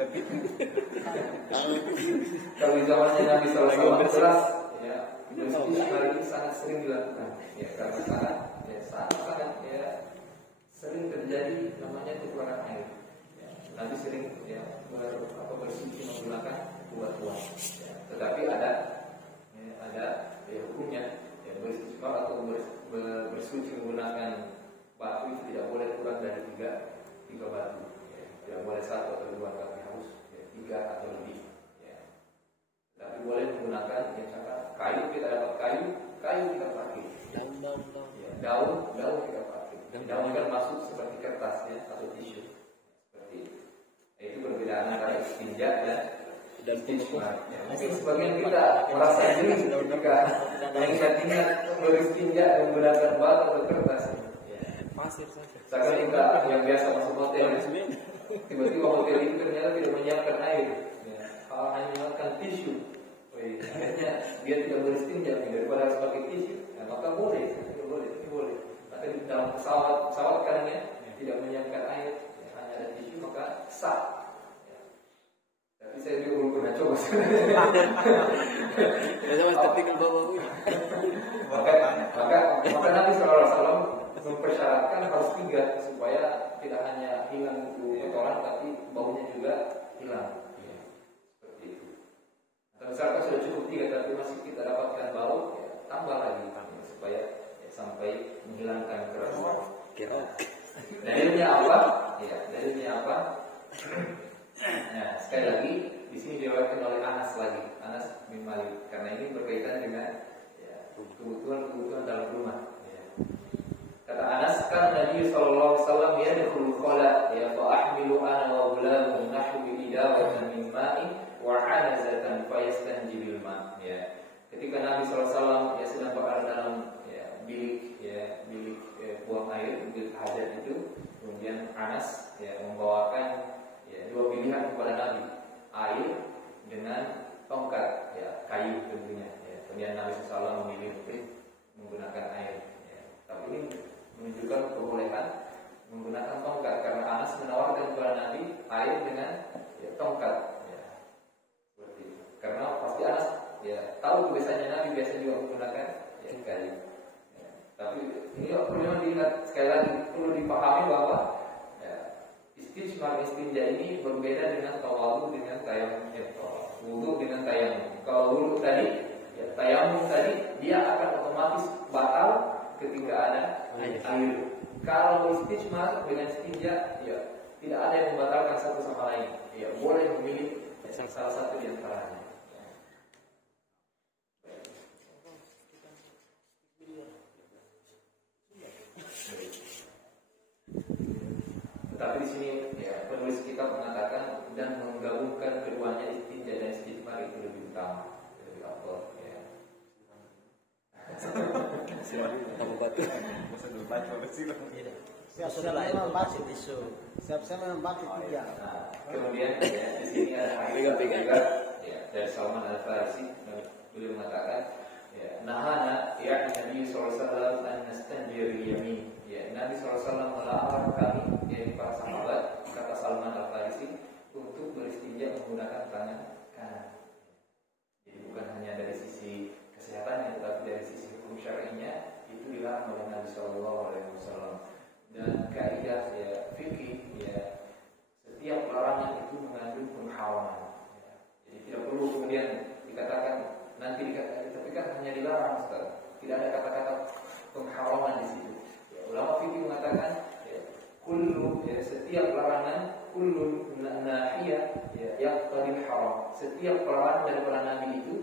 kalau di zamannya Nabi SAW jelas, ya, istijmar ini sangat sering dilakukan, ya, karena sangat ya, sering terjadi namanya kekurangan air. Nabi sering ya, bersuci menggunakan buah-buah ya. Tetapi ada ya, hukumnya ya, beristijmar atau bersuci menggunakan batu itu tidak boleh kurang dari tiga batu ya. Tidak boleh 1 atau 2, tapi harus ya, 3 atau lebih ya. Tapi boleh menggunakan misalkan kayu, kita dapat kayu kita pakai ya, daun kita pakai. Daun kan masuk seperti kertas ya, atau tisu. Itu perbedaan antara istinja dan istijmar. Ya, mungkin sebagian kita merasa jeli ketika yang kita ingat beristinja menggunakan batu atau kertas. Ya. Sekarang kita yang biasa masuk hotel, tiba-tiba hotel itu ternyata tidak menyiapkan air, ya. Hanya menyiapkan tisu. Akhirnya dia tidak beristinja daripada harus pakai tisu, ya, maka boleh. Maka di dalam pesawat kan ya, tidak menyiapkan air. Ada tisu maka sah ya. Tapi saya juga belum pernah coba maka Nabi SAW mempersyaratkan harus 3 supaya tidak hanya hilang kotoran tapi baunya juga hilang ya. Seperti itu. Atau misalkan sudah cukup 3 tapi masih kita dapatkan bau ya, tambah lagi ya, supaya ya, sampai menghilangkan kerasuan. Dalilnya apa? Ya, dalilnya apa? Nah, sekali lagi di sini diriwayatkan oleh Anas bin Malik karena ini berkaitan dengan ya, kebutuhan dalam rumah. Ya. Kata Anas, kan Nabi sallallahu alaihi wasallam yadkhulu khala ya fa ahmilu ana wa ghulamun nahwi idawatan min ma'in wa 'anazatan fa yastanji bil ma'. Ya. Ketika Nabi sallallahu alaihi wasallam ya sedang berada dalam ya, bilik buang air, bilik hajat itu, kemudian Anas ya, membawakan ya, 2 pilihan kepada Nabi, air dengan tongkat ya, kayu tentunya ya. Kemudian Nabi SAW memilih menggunakan air ya. Tapi ini menunjukkan kebolehan menggunakan tongkat karena Anas menawarkan kepada Nabi air dengan ya, tongkat ya. Seperti itu. Karena pasti Anas ya, tahu kebiasaannya Nabi biasa juga menggunakan ya, kayu. Tapi ini perlu dilihat sekali lagi, perlu dipahami bahwa ya, istijmar istinja ini berbeda dengan tawadhu dengan tayamum ya, wudu dengan tayamum. Kalau wudu tadi, ya, tayamum tadi dia akan otomatis batal ketika ada air. Kalau istijmar dengan istinja, ya tidak ada yang membatalkan satu sama lain. Ya boleh memilih ya, salah satu di antaranya. Tetapi di sini ya, penulis kitab mengatakan dan menggabungkan keduanya istinja dan istijmar itu lebih utama, lebih afdal ya. Siap-siap membaca tisu. Siap-siap membaca 3. Nah, kemudian ya, di sini ada juga ya, dari Salman Al-Farisi beliau mengatakan ya, nahana ya Nabi sallallahu alaihi wasallam an nastanjir yamin. Ya, Nabi SAW melarang kami, yaitu para sahabat tangan kanan. Jadi bukan hanya dari sisi kesehatannya, tetapi dari sisi hukum syar'inya itu dilarang oleh Nabi Shallallahu Alaihi Wasallam. Dan kaidah ya fikih ya, setiap larangan itu mengandung pengharaman. Ya. Jadi tidak perlu kemudian dikatakan nanti dikatakan, tapi kan hanya dilarang, Ustaz. Tidak ada kata-kata pengharaman di situ. Ya, ulama fikih mengatakan ya, kullu ya, setiap larangan kullu nahiyah ya yaqtadil haram. Setiap larangan daripada Nabi itu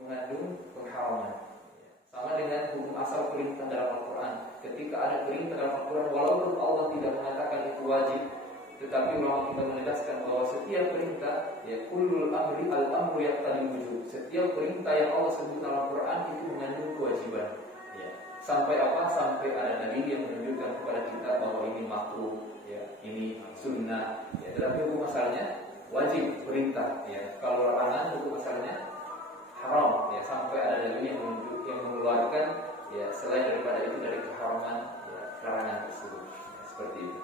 mengandung pengharaman. Ya. Sama dengan hukum asal perintah dalam Al-Quran. Ketika ada perintah dalam Al-Quran, walaupun Allah tidak mengatakan itu wajib, tetapi ulama kita menegaskan bahwa setiap perintah ya kullul amri al-amru yaqtadil wujub. Setiap perintah yang Allah sebut dalam Al-Quran itu mengandung kewajiban. Ya. Sampai apa? Sampai ada dalil yang menunjukkan kepada kita bahwa ini makruh, ya, ini sunnah. Ya, tetapi hukum asalnya wajib perintah. Ya. Kalau larangan hukum asalnya haram. Ya, sampai ada dalil yang mengeluarkan ya selain daripada itu dari keharaman ya, larangan tersebut. Ya, seperti itu.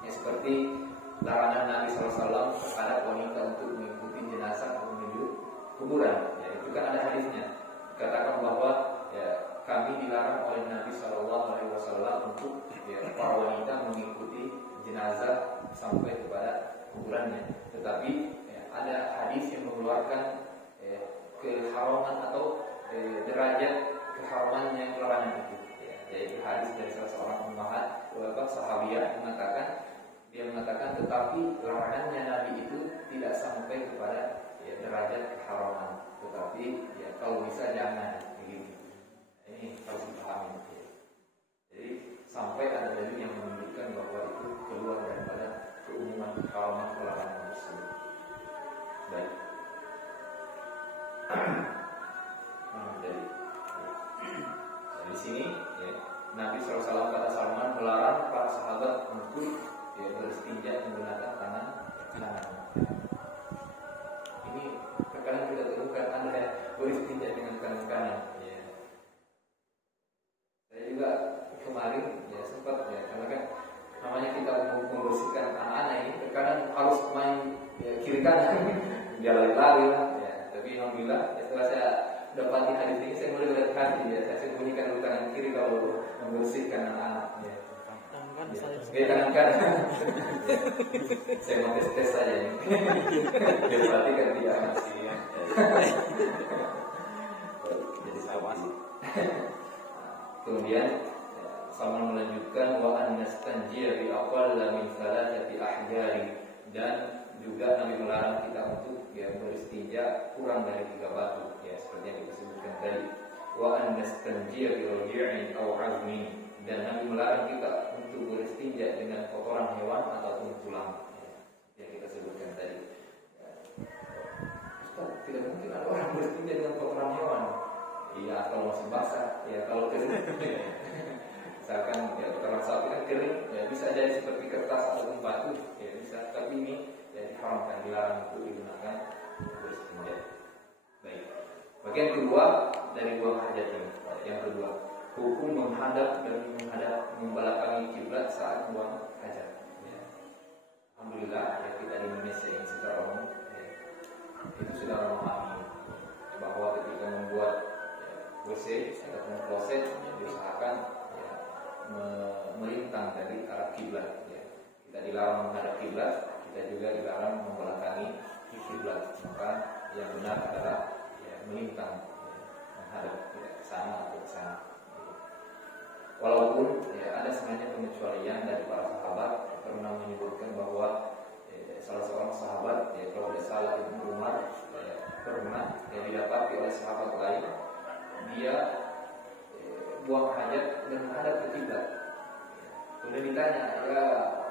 Ya, seperti larangan Nabi SAW terhadap wanita untuk mengikuti jenazah menuju kuburan. Ya, itu kan ada hadisnya. Dikatakan bahwa ya, kami dilarang oleh Nabi SAW untuk ya, para wanita mengikuti jenazah sampai kepada kuburannya. Tetapi ya, ada hadis yang mengeluarkan ya, keharaman atau derajat keharamannya larangan itu. Ya, yaitu hadis dari salah seorang ummahat sahabiyah mengatakan tetapi larangannya Nabi itu tidak sampai kepada ya, derajat keharaman, tetapi ya, kalau bisa jangan begitu. Ini harus dipahami. Ya. Jadi sampai ada dalil yang menunjukkan bahwa itu keluar daripada keumuman keharaman larangan tersebut. Baik. Di sini ya, Nabi SAW kata Salman melarang para sahabat untuk ya, beristinja menggunakan tangan kanan. Ini terkadang kita temukan ada yang beristinja dengan tangan kanan. Ya. Saya juga kemarin ya sempat ya, karena kan namanya kita membersihkan anak-anak ini terkadang harus main ya, kiri kanan, dia lari-lari lah. Ya. Tapi alhamdulillah ya, setelah saya dapati hadis ini saya mulai berhati ya, saya sembunyikan dulu tangan kiri kalau membersihkan anak-anak. Ya. Tangan kanan. Saya mau tes saja ini. Dia perhatikan dia masih ya. Jadi sama sih. Kemudian Salman melanjutkan wa an-nastanjiya bi aqalla min thalathati ahjari, dan juga Nabi melarang kita untuk ya beristinja kurang dari 3 batu ya, seperti yang kita sebutkan tadi. Wa an-nastanjiya bi raji'in aw 'azmin, dan Nabi melarang kita untuk beristinja dengan kotoran hewan ataupun tulang ya, yang kita sebutkan tadi. Ya. Ustaz, tidak mungkin ada orang beristinja dengan kotoran hewan. Iya, kalau masih basah ya, kalau kering misalkan ya kotoran sapi kan kering ya, bisa jadi seperti kertas ataupun batu ya bisa, tapi ini ya diharamkan, dilarang untuk digunakan beristinja. Baik. Bagian kedua dari buang hajat ini. Yang kedua, hukum menghadap dan membelakangi kiblat saat buang hajat. Ya. Alhamdulillah ya, kita di Indonesia ini secara umum ya, itu sudah memahami bahwa ketika membuat WC ataupun kloset ya, diusahakan ya, melintang dari arah kiblat. Ya. Kita dilarang menghadap kiblat, kita juga dilarang membelakangi kiblat. Maka yang benar adalah ya, melintang, ya, menghadap ya, ke sana atau ke sana. Walaupun ya, ada sebenarnya pengecualian dari para sahabat, pernah menyebutkan bahwa salah seorang sahabat ya, kalau tidak salah Ibnu Umar ya, pernah ya, didapati oleh sahabat lain dia buang hajat dan menghadap ke kiblat. Kemudian ditanya, ya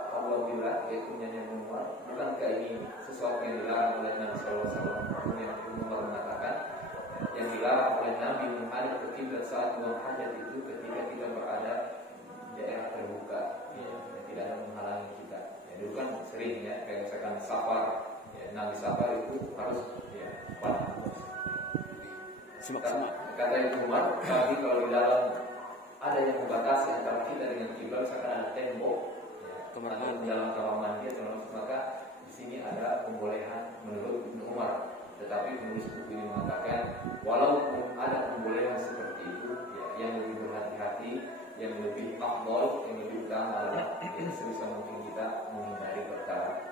Abu Abdillah, ya punyanya Ibnu Umar, bukankah ini sesuatu yang dilarang oleh Nabi SAW? Kemudian Ibnu Umar mengatakan, yang dilarang oleh Nabi menghadap ke kiblat saat buang hajat itu ketika kita berada di daerah terbuka, ya, yang tidak ada menghalangi kita. Ya, dulu kan sering ya, kayak misalkan safar, ya, Nabi safar itu harus ya kata Ibnu Umar, tapi kalau di dalam ada yang membatasi antara kita dengan kiblat, misalkan ada tembok, ya, atau dalam kamar mandi, maka di sini ada pembolehan menurut Ibnu Umar. Tetapi penulis buku ini mengatakan walaupun ada pembolehan seperti itu, ya, yang lebih berhati-hati, yang lebih afdol, yang lebih utama adalah sebisa mungkin kita menghindari perkara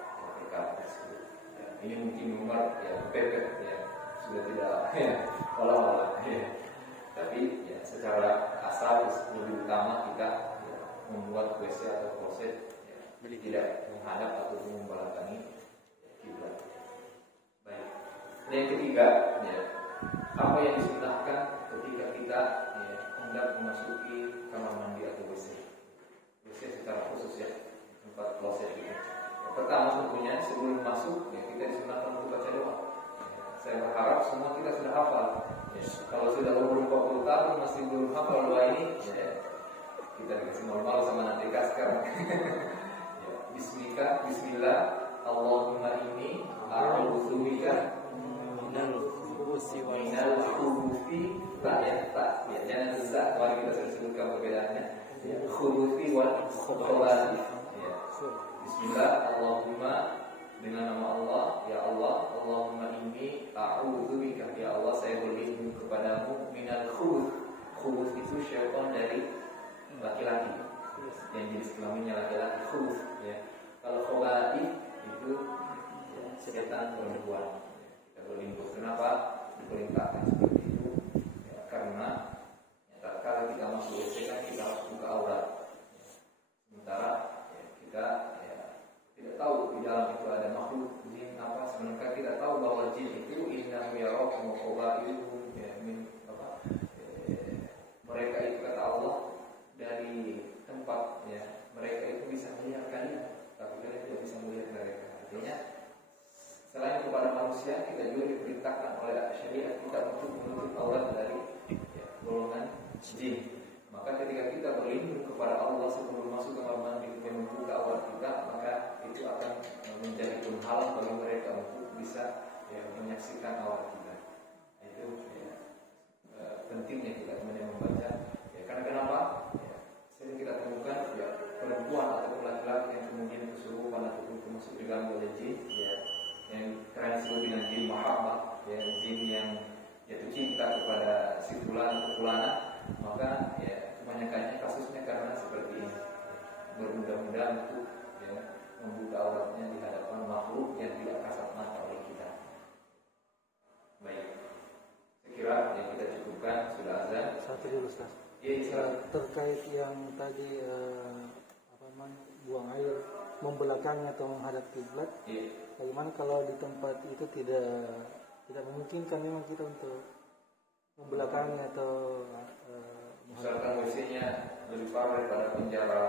tersebut. Ya, ini mungkin Umar ya kepepet, ya sudah tidak ya walau ya. Tapi ya secara asal lebih utama kita ya, membuat WC atau kloset ya, tidak menghadap atau membelakangi kiblat. Baik. Yang ketiga, ya, apa yang disunahkan ketika kita ya, hendak memasuki kamar mandi atau WC secara khusus ya, tempat kloset itu. Ya, pertama tentunya sebelum masuk ya, kita disunahkan untuk baca doa. Ya, saya berharap semua kita sudah hafal. Ya, kalau sudah umur 40 tahun masih belum hafal doa ini, ya, kita dikasih normal sama nanti sekarang. Ya, Bismillah, Allahumma inni a'udzubika minal khubuthi tak ya jangan sesat. Mari kita sebutkan perbedaannya ya, khubuthi wal khabathi ya. Bismillah, Allahumma, dengan nama Allah, ya Allah, Allahumma inni a'udzubika, ya Allah saya berlindung kepadamu minal khubuth. Khubuth itu syaitan dari laki-laki, yang jenis kelaminnya laki-laki, khubuth ya. Kalau khabathi itu ya, setan perempuan. Berlindung. Kenapa diperintahkan seperti itu? Ya, karena ya, tatkala kita masuk WC kan kita harus buka aurat. Sementara ya, kita ya, tidak tahu di dalam itu ada makhluk jin apa. Sementara kita tahu bahwa jin itu innahu yarakum qaba'iluhum ya, mereka itu kata Allah dari tempat ya, mereka itu bisa melihat kalian, tapi kalian tidak bisa melihat mereka. Artinya selain kepada manusia, kita juga diperintahkan oleh syariat kita untuk menutup aurat dari ya, golongan jin. Maka ketika kita berlindung kepada Allah sebelum masuk kamar mandi dan membuka aurat kita, maka itu akan menjadi penghalang bagi mereka untuk bisa ya, menyaksikan aurat kita. Itu ya, pentingnya kita kemudian membaca. Ya, karena kenapa? Ya, sering kita temukan ya, perempuan atau laki-laki yang kemudian kesurupan ataupun masuk diganggu oleh jin. Ya, yang keren disebut dengan jin mahabbah, ya, jin yang jatuh cinta kepada si fulan atau fulana, maka ya kebanyakannya kasusnya karena seperti ini, bermudah-mudahan untuk ya, membuka auratnya di hadapan makhluk yang tidak kasat mata oleh kita. Baik, saya kira yang kita cukupkan sudah azan. Satu dulu Ustaz. Ya, terkait yang tadi buang air membelakangi atau menghadap kiblat. ya. Bagaimana kalau di tempat itu tidak memungkinkan memang kita untuk membelakangi atau misalkan WC-nya lebih parah daripada penjara.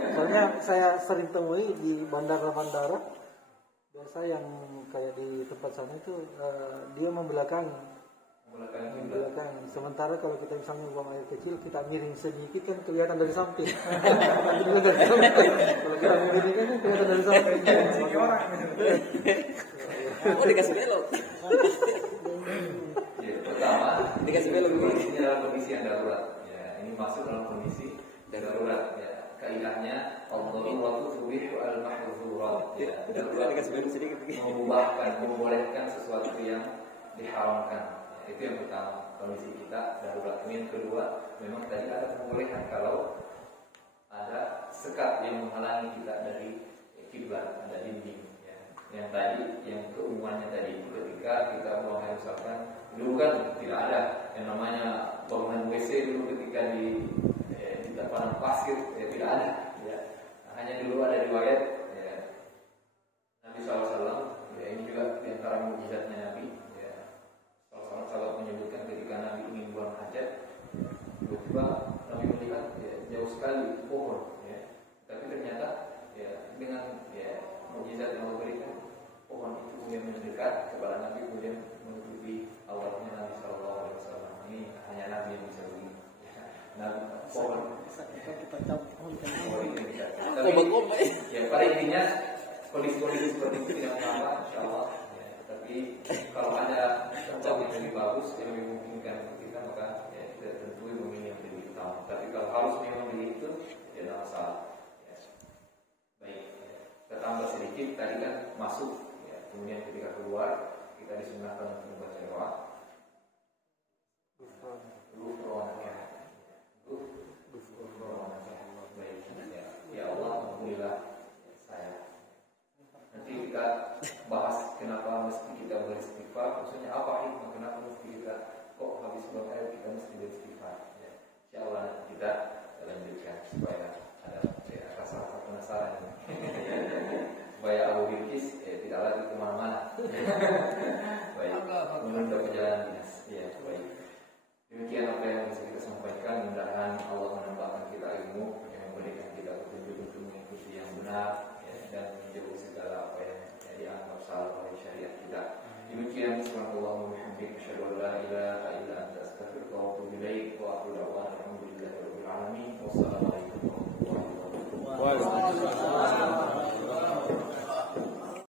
Ya, soalnya saya sering temui di bandara-bandara biasa yang kayak di tempat sana itu dia membelakangi. Sementara kalau kita misalnya buang air kecil, kita miring sedikit kan kelihatan dari samping. Kalau kita miring kan kelihatan dari samping. Oh, dikasih belok. Ya, pertama Dikasih belok. Kondisinya dalam kondisi yang darurat. Ya, ini masuk dalam kondisi darurat. Ya, kaidahnya Allahu tubihu al-mahdhurat. Ya, darurat Dikasih belok sedikit. membolehkan sesuatu yang diharamkan. Itu yang pertama, kondisi kita darurat. Yang kedua, memang tadi ada pembolehan kalau ada sekat yang menghalangi kita dari kiblat, ada dinding. Ya. Yang tadi, yang keumumannya tadi, ketika kita buang air misalkan, dulu kan tidak ada yang namanya bangunan WC dulu ketika di lapangan pasir, tidak ada. Ya. Nah, hanya dulu ada riwayat ya, Nabi SAW. Ya, ini juga diantara mukjizatnya Nabi. Salah menyebutkan ketika Nabi ingin buang hajat, tiba-tiba Nabi melihat ya, jauh sekali pohon, ya. Tapi ternyata ya, dengan ya, mukjizat yang Allah berikan, pohon itu kemudian mendekat kepada Nabi, kemudian menutupi auratnya Nabi SAW. Ini hanya Nabi yang bisa begini. Nah, pohon ya pada intinya kondisi-kondisi seperti itu tidak apa-apa, insya Allah. Tapi kalau ada tempat yang lebih bagus, yang lebih memungkinkan untuk kita, maka ya, kita tentu memilih yang lebih utama. Tapi kalau harus memilih itu, tidak ada masalah. Ya. Baik, kita tambah sedikit. Tadi kan masuk, ya, kemudian ketika keluar kita disunahkan untuk membaca doa Ghufranaka, baik, ya Allah ampunilah saya. Nanti kita bahas kenapa mesti kita beristighfar, maksudnya apa hikmah kenapa mesti kita kok habis buang air kita mesti beristighfar. Ya, insyaallah nanti kita lanjutkan supaya ada rasa-rasa penasaran supaya Abu Bilqis tidak lagi kemana-mana. Baik, menunda perjalanan dinas. Ya, baik. Demikian apa yang bisa kita sampaikan. Mudah-mudahan Allah menambahkan kita ilmu yang memberikan kita petunjuk untuk mengikuti yang benar, ya, dan menjauhi segala apa yang dianggap salah oleh syariat kita. Demikian, subhanallah wa bihamdihi, asyhadu an la ilaha illa anta, astaghfiruka wa atubu ilaik, wa aqulu da'wana alhamdulillahi rabbil alamin. Wassalamualaikum warahmatullahi wabarakatuh. Waalaikumsalam.